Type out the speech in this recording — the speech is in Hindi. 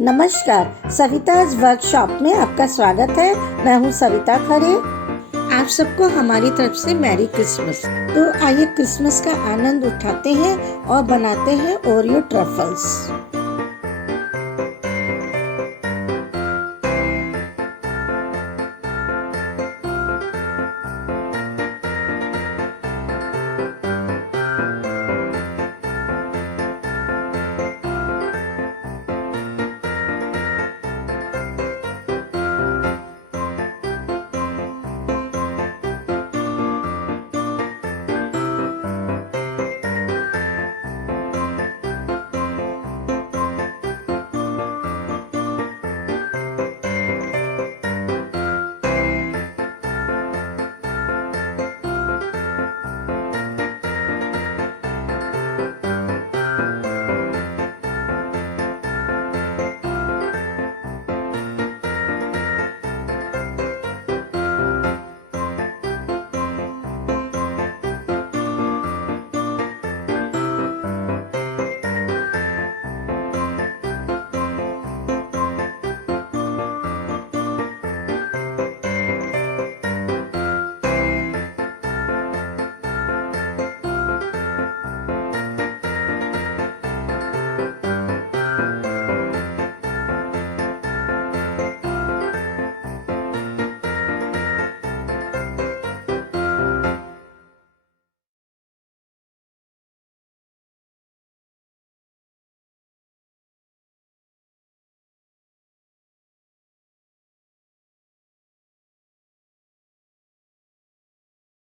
नमस्कार, सविताज वर्कशॉप में आपका स्वागत है। मैं हूँ सविता खरे। आप सबको हमारी तरफ से मैरी क्रिसमस। तो आइए क्रिसमस का आनंद उठाते हैं और बनाते हैं ओरियो ट्रफल्स।